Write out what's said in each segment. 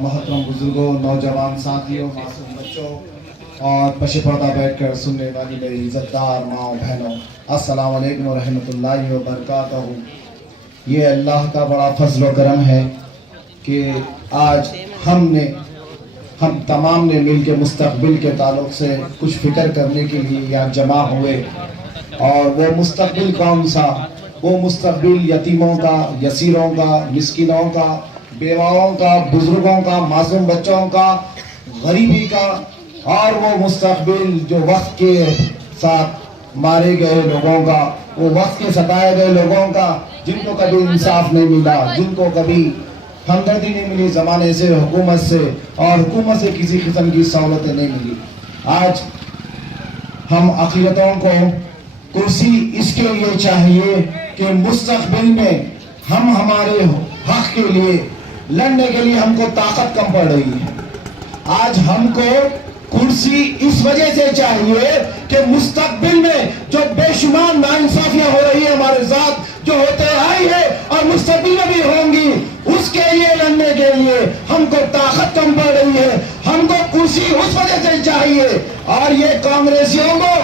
मोहतरम बुजुर्गों, नौजवान साथियों, मासूम बच्चों और पशे पर्दा बैठकर सुनने वाली मेरी इज़्ज़तदार माओ बहनों, अस्सलाम वालेकुम व रहमतुल्लाहि व बरकातहू। ये अल्लाह का बड़ा फजल व करम है कि आज हम तमाम ने मिल के मुस्तक़बिल के ताल्लुक़ से कुछ फ़िक्र करने के लिए यहाँ जमा हुए। और वो मुस्तक़बिल कौन सा? वो मुस्तक़बिल यतीमों का, यसीरों का, मिस्किनों का, बेवाओं का, बुजुर्गों का, मासूम बच्चों का, गरीबी का, और वो मुस्तक़बिल जो वक्त के साथ मारे गए लोगों का, वो वक्त के सताए गए लोगों का, जिनको कभी इंसाफ नहीं मिला, जिनको कभी हमदर्दी नहीं मिली ज़माने से, हुकूमत से, और हुकूमत से किसी किस्म की सहूलतें नहीं मिली। आज हम अक़ीदतों को कुर्सी इसके लिए चाहिए कि मुस्तक़बिल में हम हमारे हक़ के लिए लड़ने के लिए हमको ताकत कम पड़ रही है। आज हमको कुर्सी इस वजह से चाहिए कि मुस्तक़बिल में जो बेशुमार नाइंसाफियां हो रही है हमारे साथ, जो होते आई है और मुस्तक़बिल में भी होंगी, उसके लिए लड़ने के लिए हमको ताकत कम पड़ रही है। हमको कुर्सी उस वजह से चाहिए। और ये कांग्रेसियों को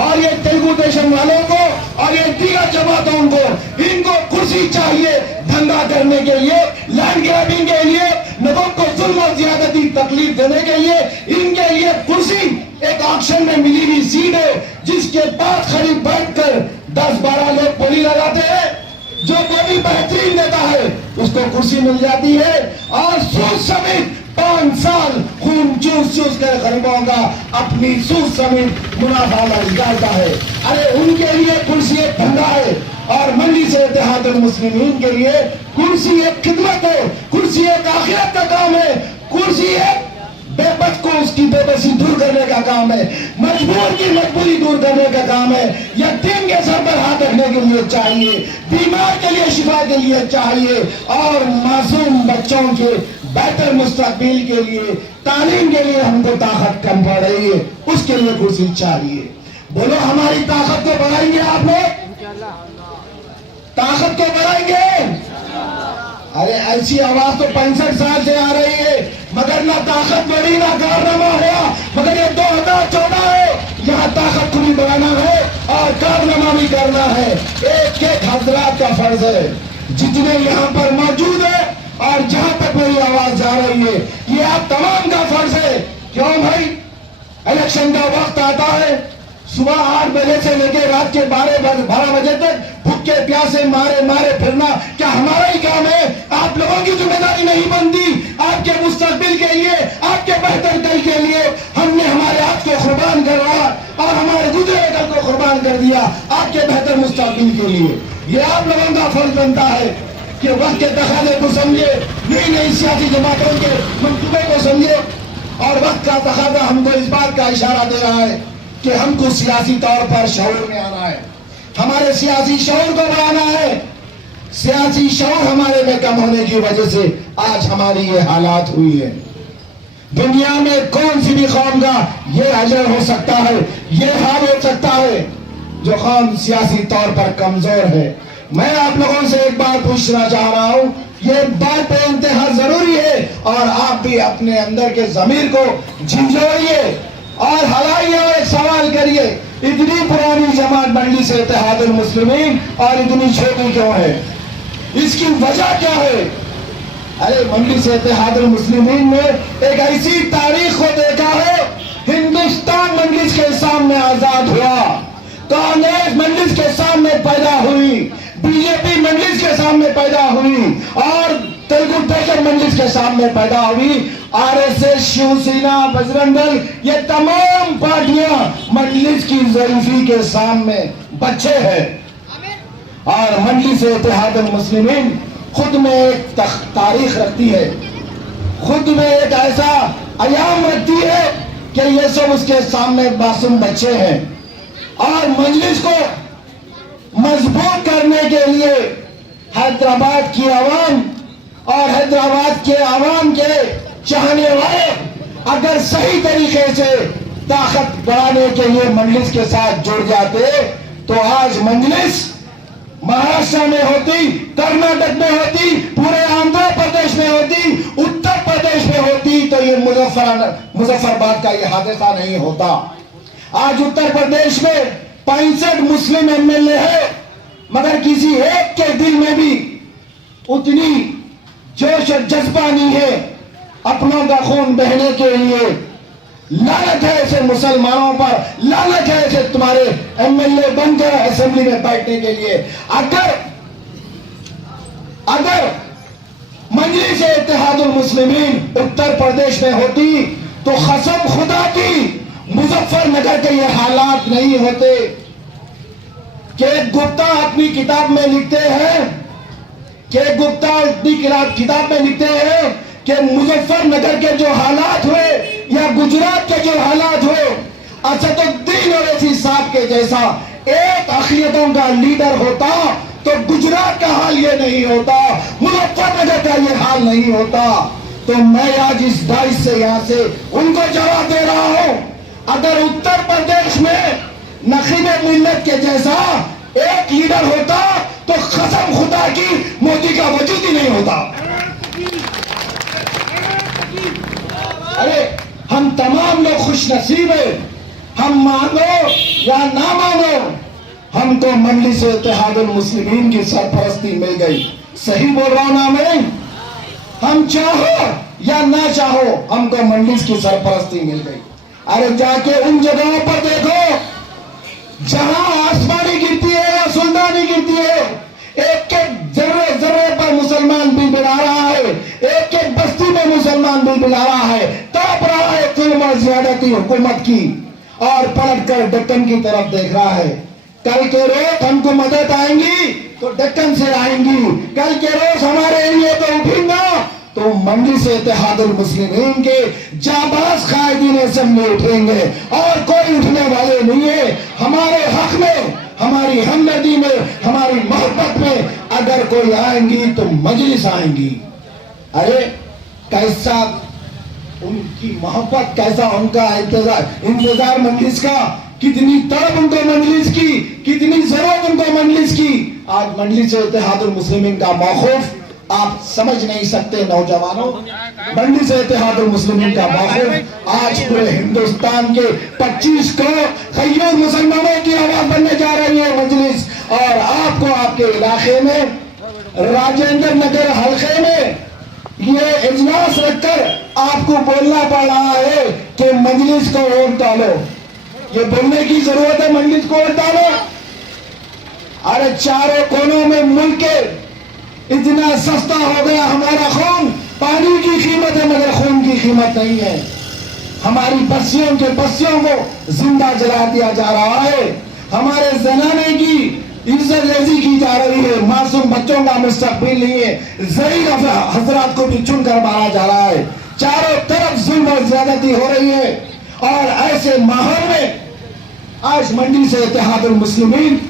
और ये तेलुगु देशम वालों को और ये दीगर जमातों को, इनको कुर्सी चाहिए दंगा करने के लिए, लैंड ग्रैबिंग के लिए, लोगों को जुल्म और ज्यादती तकलीफ देने के लिए। इनके लिए कुर्सी एक ऑक्शन में मिली हुई सीट है, जिसके पास खरीद बैठकर 10-12 लोग बोली लगाते हैं। जो बोली बेहतरीन देता है उसको कुर्सी मिल जाती है, और सूद समेत 5 साल खून चूस चूस कर गरीबों का अपनी सूद समेत मुनाफा निकालता है। अरे उनके लिए कुर्सी एक धंधा है, और मंडी से इत्तेहादुल मुस्लिमीन के लिए कुर्सी एक खिदमत है, कुर्सी एक आखिरत का काम है, कुर्सी एक बेबस को उसकी बेबसी दूर करने का काम है, मजबूर की मजबूरी दूर करने का काम है, यतीम के सर पर हाथ रखने के लिए चाहिए, बीमार के लिए शिफा के लिए चाहिए, और मासूम बच्चों के बेहतर मुस्तक़बिल के लिए, तालीम के लिए हमको ताकत कम पड़ रही है, उसके लिए कुर्सी चाहिए। बोलो हमारी ताकत को बढ़ाएंगे आप लोग? ताकत को बढ़ाएंगे? अरे ऐसी आवाज तो 65 साल से आ रही है, मगर ना ताकत बढ़ी ना कारनामा हुआ। मगर ये 2014 है, यहाँ ताकत को भी बढ़ाना है और कारनामा भी करना है। एक एक हजरात का फर्ज है, जितने यहाँ पर मौजूद है और जहां तक मेरी आवाज जा रही है, ये आप तमाम का फर्ज है। क्यों भाई? इलेक्शन का वक्त आता है, सुबह 8 बजे से लेकर रात के 12 बजे तक भूखे प्यासे मारे मारे फिरना क्या हमारा ही काम है? आप लोगों की जिम्मेदारी नहीं बनती? आपके मुस्तक़बिल के लिए, आपके बेहतर कल के लिए हमने हमारे आज को कुर्बान कर रहा और हमारे गुजरे कल को कुर्बान कर दिया आपके बेहतर मुस्तक़बिल के लिए। ये आप लोगों का फर्ज बनता है कि वक्त के तकाज़े को समझे, नई नई सियासी जमातों के मंसूबे को समझे। और वक्त का तकाज़ा हमको इस बात का इशारा दे रहा है कि हमको सियासी तौर पर शऊर में आना है, हमारे सियासी शऊर को बढ़ाना है। सियासी शऊर हमारे में कम होने की वजह से आज हमारी ये हालात हुई है। दुनिया में कौन सी भी कौम का ये अजर हो सकता है, ये हाल हो सकता है जो कौम सियासी तौर पर कमजोर है। मैं आप लोगों से एक बात पूछना चाह रहा हूं, ये बात पे इंतहा जरूरी है, और आप भी अपने अंदर के जमीर को झिझोड़िए और हलाइए और एक सवाल करिए, इतनी पुरानी जमात मंडी से इत्तेहादुल मुस्लिमीन और इतनी छोटी क्यों है? इसकी वजह क्या है? अरे मंडी से इत्तेहादुल मुस्लिमीन ने एक ऐसी तारीख को देखा है, हिंदुस्तान मंडलिस के सामने आजाद हुआ, कांग्रेस मंडलिस के सामने पैदा हुई, बीजेपी मंडलिस के सामने पैदा हुई, और तेलुगु देशम मंडलिस के सामने पैदा हुई। आरएसएस, शिवसेना, बजरंग दल, ये तमाम पार्टियां मंडलिस की ज़ईफ़ी के सामने बच्चे हैं। और मंडलिस इत्तेहादुल मुस्लिमीन खुद में एक तारीख रखती है, खुद में एक ऐसा अयाम रखती है कि ये सब उसके सामने मासूम बच्चे हैं। और मंडलिस को मजबूत करने के लिए हैदराबाद की आवाम और हैदराबाद के आवाम के चाहने वाले अगर सही तरीके से ताकत बढ़ाने के लिए मंडलिस के साथ जुड़ जाते, तो आज मंडलिस महाराष्ट्र में होती, कर्नाटक में होती, पूरे आंध्र प्रदेश में होती, उत्तर प्रदेश में मुजफ्फराबाद का यह हादसा नहीं होता। आज उत्तर प्रदेश में 65 मुस्लिम एमएलए है, मगर किसी एक के दिल में भी उतनी जोश और जज्बा नहीं है अपनों का खून बहने के लिए। लानत है ऐसे मुसलमानों पर, लानत है ऐसे तुम्हारे एमएलए बनकर असेंबली में बैठने के लिए। अगर मजलिस इत्तेहादुल मुस्लिमीन उत्तर प्रदेश में होती तो कसम खुदा की मुजफ्फरनगर के ये हालात नहीं होते। के गुप्ता अपनी किताब में लिखते हैं कि मुजफ्फरनगर के जो हालात हुए या गुजरात के जो हालात हुए, असदुद्दीन ओवैसी साहब के जैसा एक अक़लियतों का लीडर होता तो गुजरात का हाल ये नहीं होता, मुजफ्फरनगर का ये हाल नहीं होता। तो मैं आज इस दाइश से यहां से उनको जवाब दे रहा हूं, अगर उत्तर प्रदेश में नखीबे मिल्लत के जैसा एक लीडर होता तो कसम खुदा की मोदी का वजूद ही नहीं होता। अरे हम तमाम लोग खुश नसीब है, हम मानो या ना मानो, हमको मजलिस इत्तेहादुल मुस्लिमीन की सरपरस्ती मिल गई। सही बोल रहा हूं ना मैं? हम चाहो या ना चाहो हमको मजलिस की सरपरस्ती मिल गई। अरे जाके उन जगहों पर देखो जहां आसमानी गिरती है या सुल्तानी गिरती है, एक एक जर्रे जर्रे पर मुसलमान बिलबिला रहा है, एक एक बस्ती में मुसलमान बिलबिला रहा है, तड़प रहा है जुल्म और ज़्यादती हुकूमत की, और पलट कर दक्कन की तरफ देख रहा है। कल के रोज हमको मदद आएंगी तो दक्कन से आएंगी, कल के रोज हमारे लिए तो उठेगा तो मजलिस इत्तेहादुल मुस्लिमीन के जाबाज कायदीन असेंबली उठेंगे, और कोई उठने वाले नहीं है। हमारे हक में, हमारी हमदर्दी में, हमारी मोहब्बत में अगर कोई आएंगी तो मजलिस आएंगी। अरे कैसा उनकी मोहब्बत, कैसा उनका इंतजार मजलिस का, कितनी तड़प उनको मजलिस की, कितनी जरूरत उनको मजलिस की। आज मजलिस इत्तेहादुल मुस्लिमीन का मौक़िफ़ आप समझ नहीं सकते नौजवानों। मजलिस इत्तेहादुल मुस्लिमीन का मौक़िफ़ आज पूरे हिंदुस्तान के 25 करोड़ मुसलमानों की आवाज बनने जा रही है मजलिस। और आपको आपके इलाके में राजेंद्र नगर हल्के में ये इजलास रखकर आपको बोलना पड़ रहा है कि मजलिस को वोट डालो। ये बोलने की जरूरत है मजलिस को वोट डालो। अरे चारों कोनों में मुल्क के इतना सस्ता हो गया हमारा खून, पानी की कीमत है मगर खून की कीमत नहीं है। हमारी बस्तियों के बस्तियों को जिंदा जला दिया जा रहा है, हमारे जनाने की इज्जत रेजी की जा रही है, मासूम बच्चों का मुस्तकबिल नहीं है, ज़हीर हजरात को भी चुनकर मारा जा रहा है, चारों तरफ जुल्म और ज्यादती हो रही है। और ऐसे माहौल में आज मजलिस इत्तेहादुल मुस्लिमीन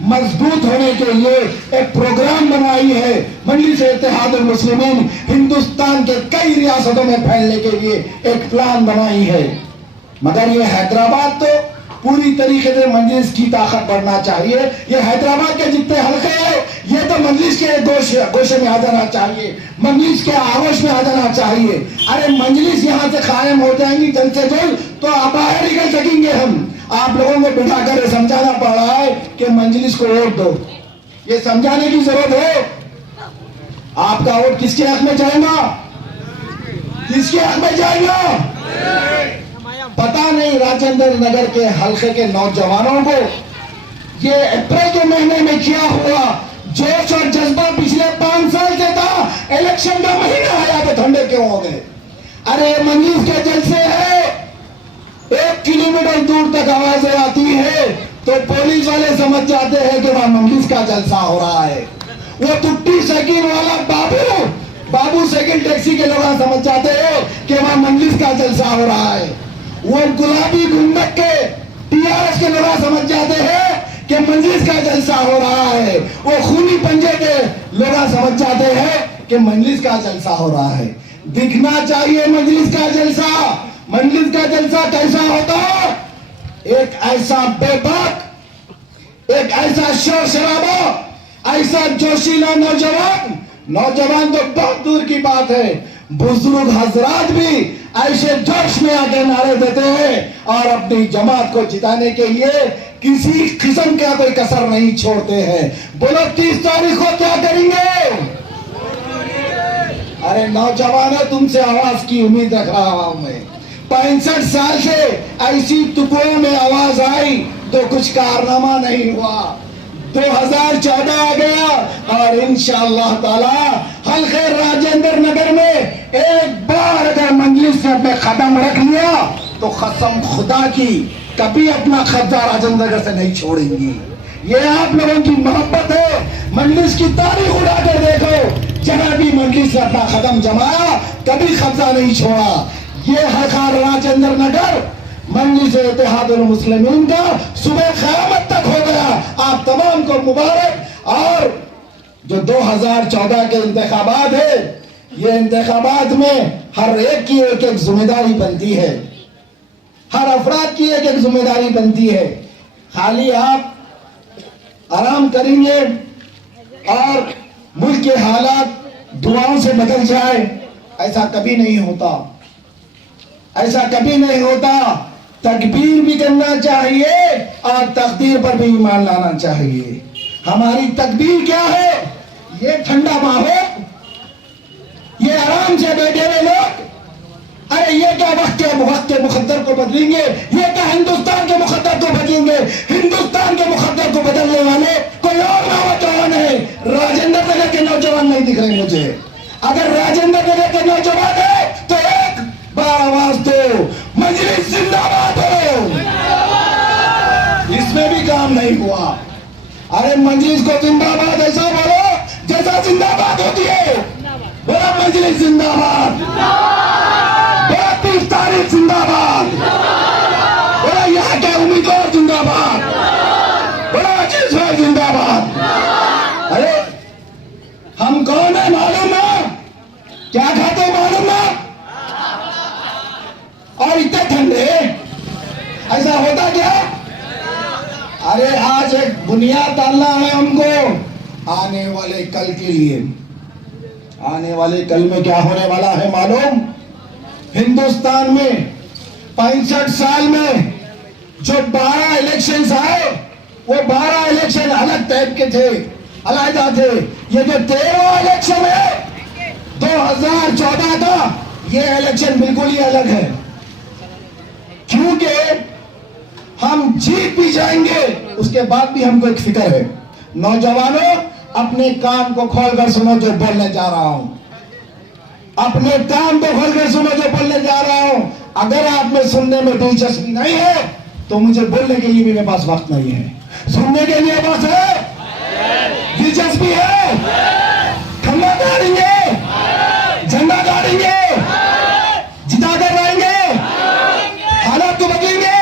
मजबूत होने के लिए एक प्रोग्राम बनाई है। मजलिस इत्तेहादुल मुस्लिमीन हिंदुस्तान के कई रियासतों में फैलने के लिए एक प्लान बनाई है, मगर ये हैदराबाद तो पूरी तरीके से मजलिस की ताकत बढ़ना चाहिए। ये हैदराबाद के जितने हल्के हैं ये तो मजलिस के गोशे में आ जाना चाहिए, मजलिस के आगोश में आ जाना चाहिए। अरे मजलिस यहाँ से कायम हो जाएंगी जल्द से जल्द तो आप बाहर निकल सकेंगे। हम आप लोगों को बिठा कर समझाना पड़ रहा है कि मजलिस को वोट दो, ये समझाने की जरूरत है। आपका वोट किसके हक में जाएगा, किसके हक में जाएगा? पता नहीं राजेंद्र नगर के हल्के के नौजवानों को ये अप्रैल के महीने में क्या हुआ, जोश और जज्बा पिछले 5 साल से था, इलेक्शन का महीना आया तो ठंडे क्यों हो गए? अरे मजलिस के जलसे है, 1 किलोमीटर दूर तक आवाजें आती है तो पुलिस वाले समझ जाते हैं कि वहां मजलिस का जलसा हो रहा है। वो टुट्टी साइकिल वाला बाबू साइकिल टैक्सी के लोग समझ जाते हैं कि वहां मजलिस का जलसा हो रहा है। वो गुलाबी गुंबद के टीआरएस के लोग समझ जाते हैं कि मजलिस का जलसा हो रहा है। वो खूनी पंजे के लोग समझ जाते हैं कि मजलिस का जलसा हो रहा है। दिखना चाहिए मजलिस का जलसा। मजलिस का जलसा कैसा होता है? एक ऐसा बेबाक, एक ऐसा शोर शराबा, ऐसा जोशीला नौजवान तो बहुत दूर की बात है, बुजुर्ग हजरात भी ऐसे जोश में आके नारे देते हैं और अपनी जमात को जिताने के लिए किसी किस्म का कोई कसर नहीं छोड़ते हैं। बोलो 30 तारीख को क्या करेंगे? अरे नौजवानों, तुमसे आवाज की उम्मीद रख रहा हूं मैं। 65 साल से ऐसी टुकड़ों में आवाज आई तो कुछ कारनामा नहीं हुआ। 2014 आ गया और इंशाअल्लाह ताला हल्के राजेंद्र नगर में एक बार अगर मंजलिस ने अपने कदम रख लिया तो कसम खुदा की कभी अपना कब्जा राजेंद्र नगर से नहीं छोड़ेंगी। ये आप लोगों की मोहब्बत है। मंजलिस की तारीख उड़ा कर देखो, जहां भी मंजलिस ने अपना कदम जमाया कभी कब्जा नहीं छोड़ा। ये हल्का राजेंद्र नगर मंजलिस इत्तेहादुल मुस्लिमीन का सुबह क़यामत तक हो गया। आप तमाम को मुबारक। और जो 2014 के इंतखाबात है, ये इंतखाबात में हर एक की एक एक जिम्मेदारी बनती है, हर अफराद की एक एक जिम्मेदारी बनती है। खाली आप आराम करेंगे और मुल्क के हालात दुआओं से बदल जाए, ऐसा कभी नहीं होता, ऐसा कभी नहीं होता। तकबीर भी करना चाहिए और तकदीर पर भी ईमान लाना चाहिए। हमारी तकदीर क्या है? ये ठंडा माहौल, ये आराम से बैठे हुए लोग। अरे ये क्या वक्त के मुकद्दर को बदलेंगे? ये क्या हिंदुस्तान के मुकद्दर को बदलेंगे? हिंदुस्तान के मुकद्दर को बदलने वाले कोई और नौजवान है। राजेंद्र नगर के नौजवान नहीं दिख रहे मुझे। अगर राजेंद्र नगर के नौजवान है तो एक बार आवाज दो, मजलिस जिंदाबाद हो। इसमें भी काम नहीं हुआ। अरे मजलिस को जिंदाबाद ऐसा बोलो जैसा जिंदाबाद होती है। बोला मजलिस जिंदाबाद, बोला 30 तारीख जिंदाबाद, बोला यहाँ के उम्मीदवार जिंदाबाद, बोला अजीज भाई जिंदाबाद। अरे हम कौन है मालूम ना? क्या खाते मालूम ना? और इतने ठंडे, ऐसा होता क्या? अरे आज एक बुनियाद डालना है हमको आने वाले कल के लिए। आने वाले कल में क्या होने वाला है मालूम? हिंदुस्तान में 65 साल में जो 12 इलेक्शंस आए, वो 12 इलेक्शन अलग टाइप के थे, अलग थे। ये जो 13वां इलेक्शन है 2014 का, ये इलेक्शन बिल्कुल ही अलग है। क्योंकि हम जीत भी जाएंगे, उसके बाद भी हमको एक फिक्र है। नौजवानों, अपने काम को खोलकर सुनो जो बोलने जा रहा हूं। अपने काम को खोलकर सुनो जो बोलने जा रहा हूं। अगर आप में सुनने में दिलचस्पी नहीं है तो मुझे बोलने के लिए भी मेरे पास वक्त नहीं है। सुनने के लिए बस है, दिलचस्पी है। खम्बा गाड़ेंगे, झंडा गाड़ेंगे, जिता कर रहेंगे, हालात को बदलेंगे।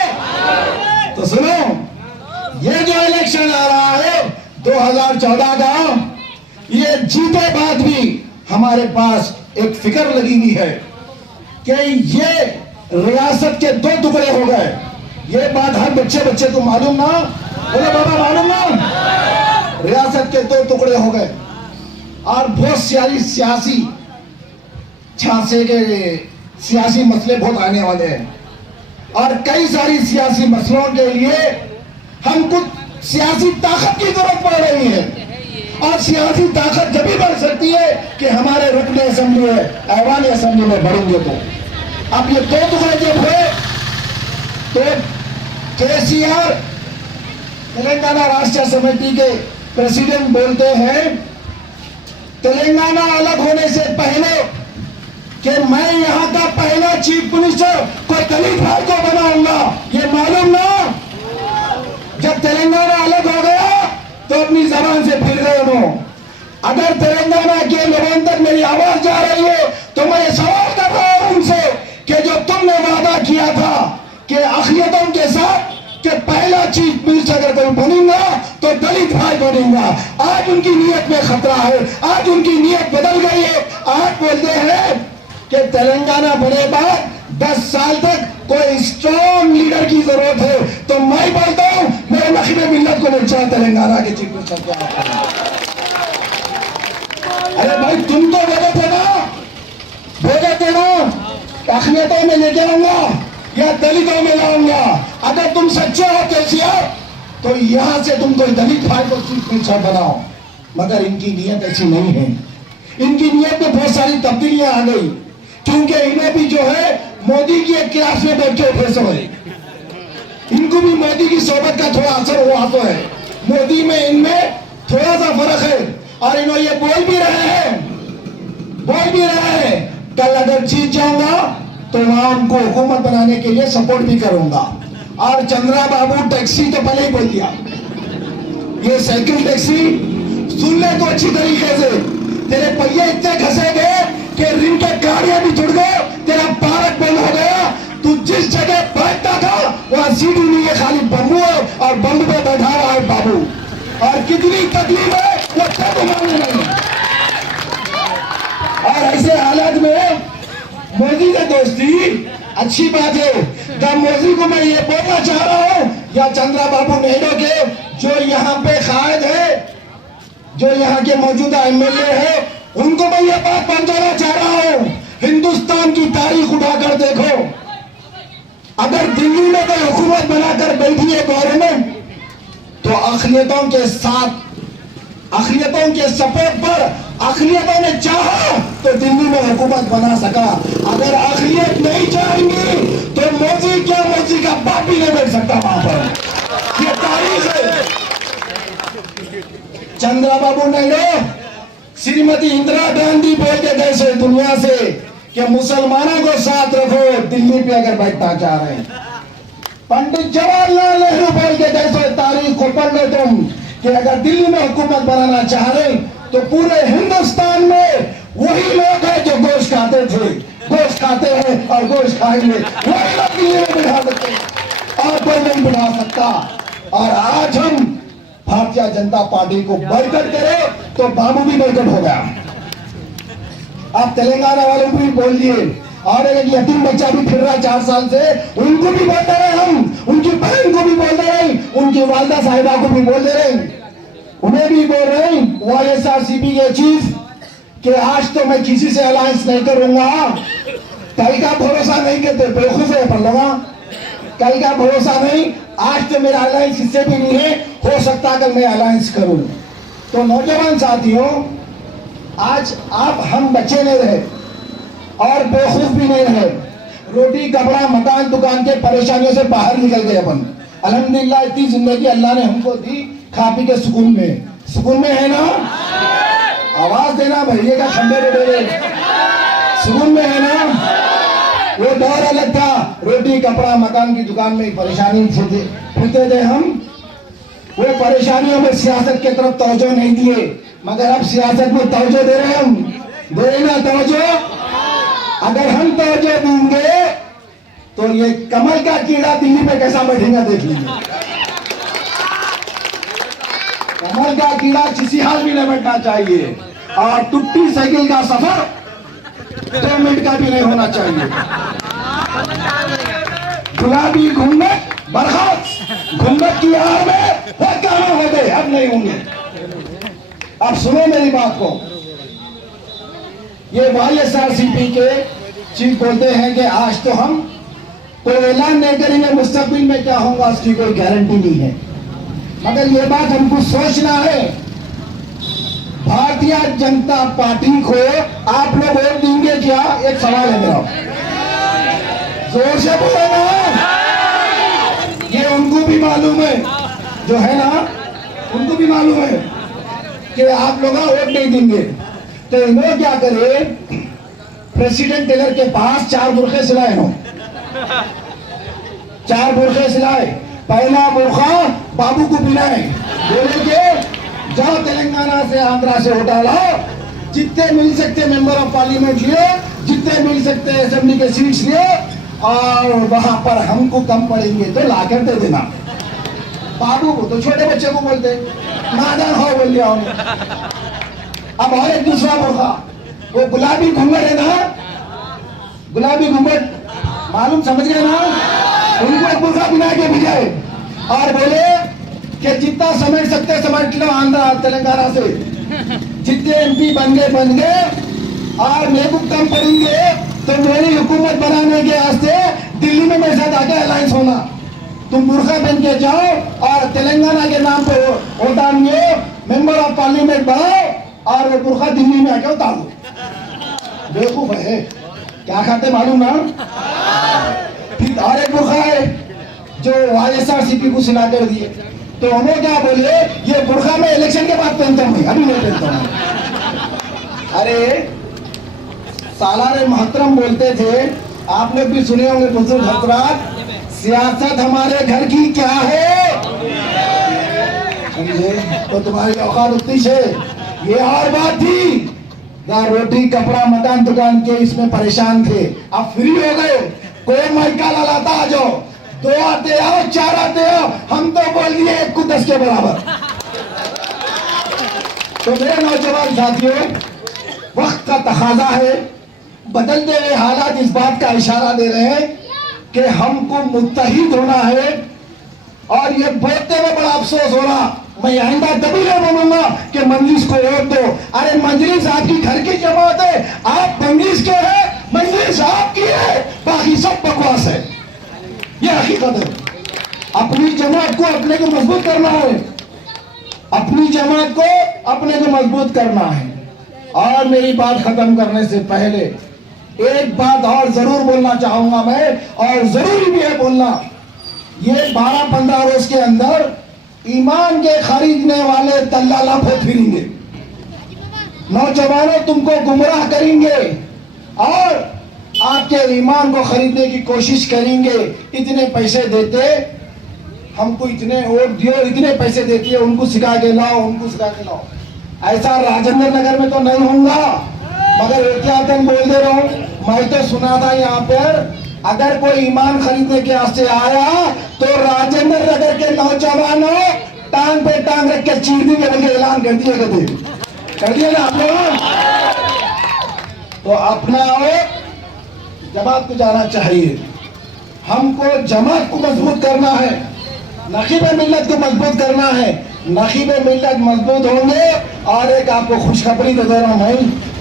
तो सुनो, ये जो इलेक्शन आ रहा है 2014 का, ये जीते बाद भी हमारे पास एक फिक्र लगी हुई है कि ये रियासत के 2 टुकड़े हो गए। ये बात हर बच्चे को मालूम ना? बोले बाबा मालूम ना? रियासत के 2 टुकड़े हो गए और बहुत सियासी झांसे के सियासी मसले बहुत आने वाले हैं। और कई सारी सियासी मसलों के लिए हमको सियासी ताकत की जरूरत पड़ रही है। और सियासी ताकत जब भी बढ़ सकती है कि हमारे रुकन असेंबली है, ऐवान असेंबली में बढ़ेंगे। तो अब ये 2 टुकड़े जब हुए तो केसीआर तेलंगाना राष्ट्र समिति के प्रेसिडेंट बोलते हैं, तेलंगाना अलग होने से पहले कि मैं यहाँ का पहला चीफ मिनिस्टर कोई दलित भाई को बनाऊंगा। ये मालूम ना? जब तेलंगाना अलग हो गया तो अपनी जबान से फिर गए उन्होंने। अगर तेलंगाना के लोगों तक मेरी आवाज जा रही है तो मैं ये सवाल कर रहा हूं उनसे कि जो तुमने वादा किया था कि अखिलतों के साथ कि पहला चीफ मिनिस्टर अगर कोई बनेगा तो दलित भाई बनेगा, आज उनकी नीयत में खतरा है, आज उनकी नीयत बदल गई है। आज बोलते हैं कि तेलंगाना बने बाद 10 साल तक कोई स्ट्रॉन्ग लीडर की जरूरत है। तो मैं बोलता हूं मेरे नखीबे मिल्लत को नहीं चाह तेलंगाना के चीफ मिनिस्टर क्या। अरे भाई तुम तो बोले थे ना बोले थे ना अखिलतों में लेके आऊंगा या दलितों में लाऊंगा। अगर तुम सच्चे हो केसीआर तो यहां से तुम कोई दलित भाई को चीफ मिनिस्टर बनाओ, मगर इनकी नीयत ऐसी नहीं है। इनकी नीयत में बहुत सारी तब्दीलियां आ गई, क्योंकि इन्हें भी जो है मोदी की एक क्लास में बैठ के फैसला है। इनको भी मोदी की सोबत का थोड़ा असर हुआ तो है, मोदी में इनमें थोड़ा सा फर्क है। और इन्होंने ये बोल भी रहे हैं कल अगर जीत जाऊंगा तो वहां उनको हुकूमत बनाने के लिए सपोर्ट भी करूंगा। और चंद्रा बाबू टैक्सी तो पहले ही बोल दिया, ये साइकिल टैक्सी सुन ले तो अच्छी तरीके से, तेरे पहिए इतने घसे गए कि रिंग के गाड़ियां भी जुड़ गए, तेरा पार्क बंद हो गया। तू जिस जगह बैठता था वहां सीढ़ी नहीं है, खाली बम्बू है और बम्बू पे बैठा रहा है बाबू। और कितनी तकलीफ है वो तब मालूम नहीं। और ऐसे हालात में मोदी से दोस्ती अच्छी बात है। तब मोदी को मैं ये बोलना चाह रहा हूं या चंद्रा बाबू नायडू के जो यहाँ पे कायद है, जो यहाँ के मौजूदा एमएलए है, उनको मैं ये बात पहुंचाना चाह रहा हूं। हिंदुस्तान की तारीख उठाकर देखो, अगर दिल्ली में कोई हुकूमत बनाकर बैठी है गवर्नमेंट तो अक़लियतों के साथ, अक़लियतों के सपोर्ट पर अक़लियतों ने चाहा तो दिल्ली में हुकूमत बना सका। अगर अक़लियत नहीं चाहेंगी तो मोदी क्या, मोदी का बाप भी नहीं बैठ सकता वहां पर। ये तारीख है। चंद्रबाबू नायडू, श्रीमती इंदिरा गांधी बोल के गए से दुनिया से कि मुसलमानों को साथ रखो दिल्ली पे अगर बैठना चाह रहे हैं। पंडित जवाहरलाल नेहरू बोल के गए से तारीख को पढ़ लो तुम कि अगर दिल्ली में हुकूमत बनाना चाह रहे तो पूरे हिंदुस्तान में वही लोग हैं जो गोश्त खाते थे, गोश्त खाते हैं और गोश्त खाएंगे, वही लोग दिल्ली में बिठा सकते और कोई नहीं बिठा सकता। और आज हम भारतीय जनता पार्टी को बॉयकॉट करें तो बाबू भी बॉयकॉट हो गया। आप तेलंगाना वालों को भी बोल दिए, और एक यतीम बच्चा भी फिर रहा 4 साल से, उनको भी बोल दे रहे हम, उनकी बहन को भी बोल दे रहे, उनकी वालदा साहिबा को भी बोल दे रहे, उन्हें भी बोल रहे YSRCP के चीफ कि आज तो मैं किसी से अलायंस नहीं करूंगा। कल का भरोसा नहीं करते, बेवकूफ है पर लोग, कल का भरोसा नहीं। आज तो मेरा अलायंस किससे भी नहीं है, हो सकता कल मैं अलायंस करूं। तो नौजवान साथियों, आज आप हम बच्चे नहीं रहे और बेवकूफ भी नहीं रहे, रोटी कपड़ा मकान दुकान के परेशानियों से बाहर निकल गए अपन। अल्हम्दुलिल्लाह इतनी जिंदगी अल्लाह ने हमको दी, खा पी के सुकून में है ना। आवाज देना भैया का ठंडे डे, सुकून में है ना। वो दौर अलग था, रोटी कपड़ा मकान की दुकान में परेशानी फिरते थे हम। वो परेशानियों में सियासत की तरफ तवज्जो नहीं दिए, मगर अब सियासत में तवज्जो दे रहे हम, दे ना तवज्जो। अगर हम तवज्जो देंगे तो ये कमल का कीड़ा दिल्ली में कैसा बैठेगा देख लीजिए। कमल का कीड़ा किसी हाल में नहीं बैठना चाहिए, और टूटी साइकिल का सफर 2 मिनट का भी नहीं होना चाहिए। गुलाबी घूंघट बर्खास्त, घूंघट की आड़ में वो काम हो गए, अब नहीं होंगे। अब सुनो मेरी बात को, ये YSRCP के चीफ बोलते हैं कि आज तो हम कोई ऐलान नहीं करेंगे, मुस्तकबिल में क्या होगा उसकी कोई गारंटी नहीं है। मगर ये बात हमको सोचना है, भारतीय जनता पार्टी को आप लोग वोट देंगे क्या? एक सवाल है मेरा, जोर से बोलो ना। ये उनको भी मालूम है, जो है ना, उनको भी मालूम है कि आप लोग वोट नहीं देंगे। तो इन्होंने क्या करे, प्रेसिडेंट टेलर के पास 4 बुरखे सिलाए हो, 4 बुरखे सिलाए। पहला बुरखा बाबू को पिलाए, बोले के जाओ तेलंगाना से आंध्रा से उठा लाओ, जितने मिल सकते मेंबर ऑफ पार्लियामेंट लिए, जितने मिल सकते असेंबली के सीट्स लिए, और वहां पर हमको कम पड़ेंगे तो लाकर दे देना। बाबू को तो छोटे बच्चे को बोलते नादान हो बोल दिया उन्हें। अब और एक दूसरा बुरखा, वो गुलाबी घूंघट है ना, गुलाबी घूंघट मालूम, समझ गए ना, उनको एक बुरखा बिना के भिजाए और बोले कि जितना समेट सकते समेट लो आंध्रा तेलंगाना से, जितने MP बन गए और मेरे को कम पड़ेंगे तो मेरी हुकूमत बनाने के वास्ते दिल्ली में मेरे साथ आके अलायंस होना। तुम बुर्खा पहन के जाओ और तेलंगाना के नाम पे वोट डालिए, मेंबर ऑफ पार्लियामेंट बनाओ और वो बुर्खा दिल्ली में आके उतार दो। बेवकूफ है, क्या खाते मालूम ना। फिर और एक बुर्खा है जो ISRCP को सिला कर दिए, तो उन्होंने क्या बोले, ये बुर्खा में इलेक्शन के बाद पहनता हूँ, अभी नहीं पहनता हूँ। अरे सालारे मोहतरम बोलते थे, आप लोग भी सुने होंगे बुजुर्ग हजरात, सियासत हमारे घर की क्या है, समझे? तो तुम्हारी औकात उतनी है। ये और बात थी, रोटी कपड़ा मकान दुकान के इसमें परेशान थे, अब फ्री हो गए। कोई माइका लाता आ जाओ, 2 आते आओ 4 आते आओ, हम तो बोल दिए 1 को 10 के बराबर। तो मेरे नौजवान साथियों, वक्त का तकाजा है, बदलते हुए हालात इस बात का इशारा दे रहे हैं कि हमको मुत्तहिद होना है। और ये बोलते हुए बड़ा अफसोस हो रहा, मैं आइंदा कभी नहीं बोलूंगा कि मंजलिस को वोट दो। अरे मंजलिस आपकी घर की जमात है, आप मंजलिस के हैं, मंजलिस आपकी है, बाकी सब बकवास है। ये हकीकत है। अपनी जमात को अपने को मजबूत करना है, अपनी जमात को अपने को मजबूत करना है। और मेरी बात खत्म करने से पहले एक बात और जरूर बोलना चाहूंगा मैं, और जरूरी भी है बोलना। ये 12-15 रोज के अंदर ईमान के खरीदने वाले दल्लाला को फिरेंगे, नौजवानों तुमको गुमराह करेंगे और आपके ईमान को खरीदने की कोशिश करेंगे। इतने पैसे देते हमको, इतने वोट दियो, इतने पैसे देती है, उनको सिखा के लाओ, उनको सिखा के लाओ। ऐसा राजेंद्र नगर में तो नहीं होगा, मगर एहतियातन बोल दे रहा हूँ। मैं तो सुना था यहाँ पर अगर कोई ईमान खरीदने के वास्ते आया तो राजेंद्र नगर के नौजवानों टांग पे टांग रख के चीर देंगे, बल्कि ऐलान कर दिया ना आप लोग। तो अपना जमात को जाना चाहिए, हमको जमात को मजबूत करना है, नकीब मिल्लत को मजबूत करना है। नकीब मिल्लत मजबूत होंगे। और एक आपको खुशखबरी दे रहा हूं मैं,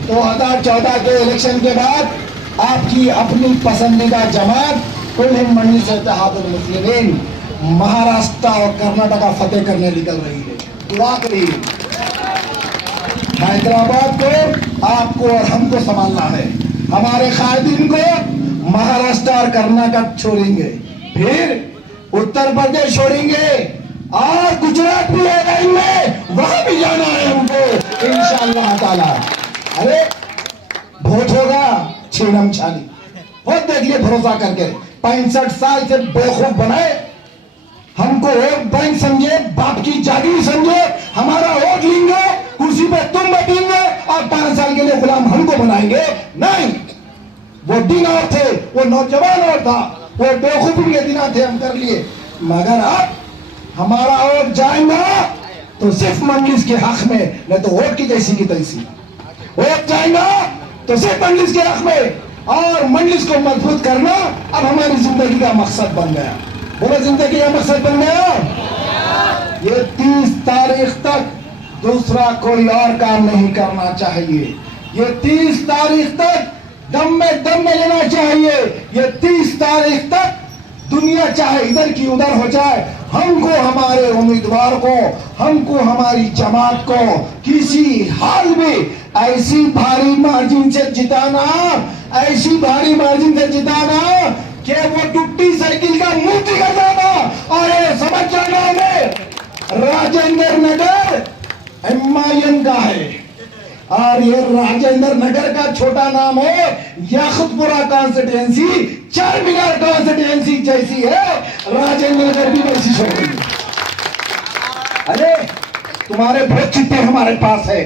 2014 के इलेक्शन के बाद आपकी अपनी पसंदीदा जमात कुल हिंद मजलिस इत्तेहादुल मुस्लिमीन महाराष्ट्र और कर्नाटका फतेह करने निकल रही है। दुआ करिए। हैदराबाद को आपको और हमको संभालना है। हमारे कायदीन को महाराष्ट्र और कर्नाटक छोड़ेंगे, फिर उत्तर प्रदेश छोड़ेंगे और गुजरात भी है, इनमें वहां भी जाना है हमको इंशाअल्लाह ताला। अरे वोट होगा छीनम छानी, वोट देख लिए भरोसा करके। 65 साल से बेवकूफ बनाए, हमको वोट बैंक समझे, बाप की जागीर समझे, हमारा वोट लेंगे, कुर्सी पे तुम बैठेंगे और 5 साल के लिए गुलाम हमको बनाएंगे। नहीं, वो दिन और थे, वो नौजवान और था, वो बेवकूफी के दिन थे, हम कर लिए। मगर अब हमारा वोट जाएगा तो सिर्फ मंजलिस के हक में, नहीं तो वोट की जैसी की तैसी। वोट जाएगा तो सिर्फ मंजलिस के हक में, और मंजलिस को मजबूत करना अब हमारी जिंदगी का मकसद बन गया। बोलो, जिंदगी का मकसद बन गया। ये 30 तारीख तक दूसरा कोई और काम नहीं करना चाहिए। ये 30 तारीख तक दम में लेना चाहिए। ये 30 तारीख तक दुनिया चाहे इधर की उधर हो जाए, हमको हमारे उम्मीदवार को, हमको हमारी जमात को किसी हाल में ऐसी भारी मार्जिन से जिताना, ऐसी भारी मार्जिन से जिताना कि वो टूटी साइकिल का मुंह दिखा जाना। और ये समझ जाना हमें, राजेंद्र नगर MIM का है और ये राजेंद्र नगर का छोटा नाम है याकुतपुरा कॉन्स्टिट्यूएंसी, 4 मीनार कॉन्स्टिट्यूएंसी जैसी है राजेंद्र नगर भी वैसी छोटी। अरे तुम्हारे बहुत चिट्ठे हमारे पास है,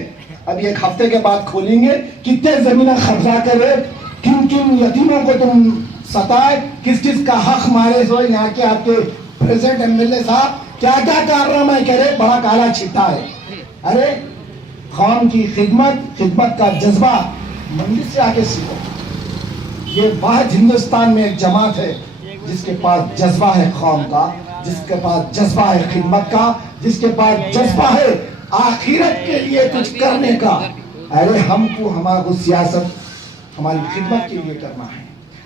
अभी 1 हफ्ते के बाद खोलेंगे। कितने जमीन कब्जा करे, किन किन यतीमों को तुम सताए, किस किस का हक मारे। सो यहाँ के आपके प्रेसिडेंट MLA साहब क्या क्या कारनामा करे, बड़ा काला चिट्ठा है। अरे कौम की खिदमत का जज्बा मंदिर से आगे सीखो। ये वाहिद हिंदुस्तान में एक जमात है जिसके पास जज्बा है कौम का, जिसके पास जज्बा है खिदमत का, जिसके पास जज्बा है आखिरत के लिए कुछ करने का। अरे हमको हमारी सियासत हमारी खिदमत के लिए करना है।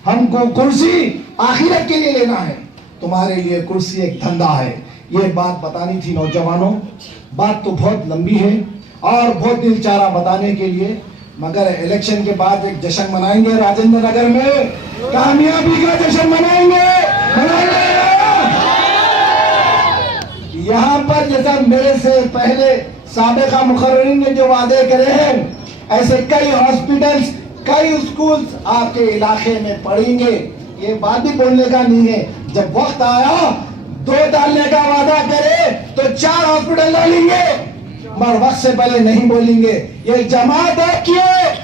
हमको कुर्सी आखिरत के लिए लेना है। तुम्हारे लिए कुर्सी एक धंधा है। ये बात बतानी थी नौजवानों। बात तो बहुत लंबी है और बहुत दिल चारा बताने के लिए, मगर इलेक्शन के बाद एक जश्न मनाएंगे राजेंद्र नगर में, कामयाबी का जश्न मनाएंगे। यहाँ पर जैसा मेरे से पहले साबिका मुखर्रिरीन ने जो वादे करे हैं, ऐसे कई हॉस्पिटल्स, कई स्कूल्स आपके इलाके में पड़ेंगे। ये बात भी बोलने का नहीं है, जब वक्त आया 2 डालने का वादा करे तो 4 हॉस्पिटल डालेंगे, मगर वक्त से पहले नहीं बोलेंगे। ये जमात आपकी है।